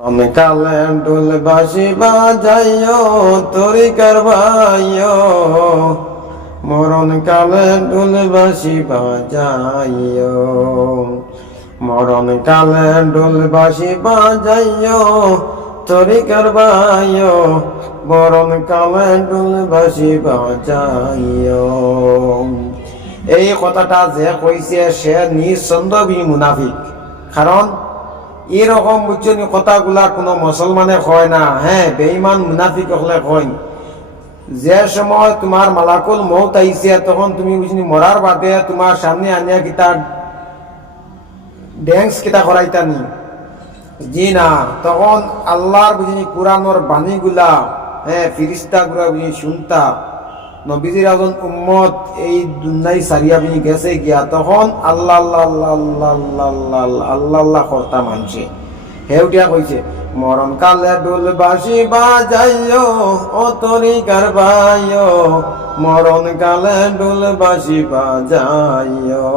আমি কালে ডুল বাসি বাজাইও, তরি করবাইও। মরণ কালে ডুল বাসি বাজাইও। মরণ কালে ডুল বাসি বাজাইও, তরি করবাইও। মরণ কালে ডুল বাসি বাজাইও। এই কথাটা যে কইছে সে নিঃসন্দেহী মুনাফিক। কারণ এরকম বুঝছেন কথাগুলা কোনো মুসলমানে কয় না হ্যাঁ বেঈমান মুনাফিক হলে কয় যে সময় তোমার মালাকুল মৌত আইছে, তখন তুমি বুঝনি মরার বাদে তোমার সামনে আনিয়া কিতা, ড্যান্স কিতা করাইতানি। জি না, তখন আল্লাহর বুঝিনি কোরআনর বাণীগুলা হ্যাঁ ফিরিস্তা গুলা বুঝিনি শুনতা। নবীজির একজন উম্মত এই দুনাই সারিয়া বিনি গেছে গিয়া তখন আল্লাহ আল্লাহ আল্লাহ আল্লাহ আল্লাহ কর্তা মানছে। হে উঠিয়া কইছে মরণ কালে ডুলবাসি বাজাইও ও তরি কারবাইও মরণ কালে ডুলবাসি বাজাইও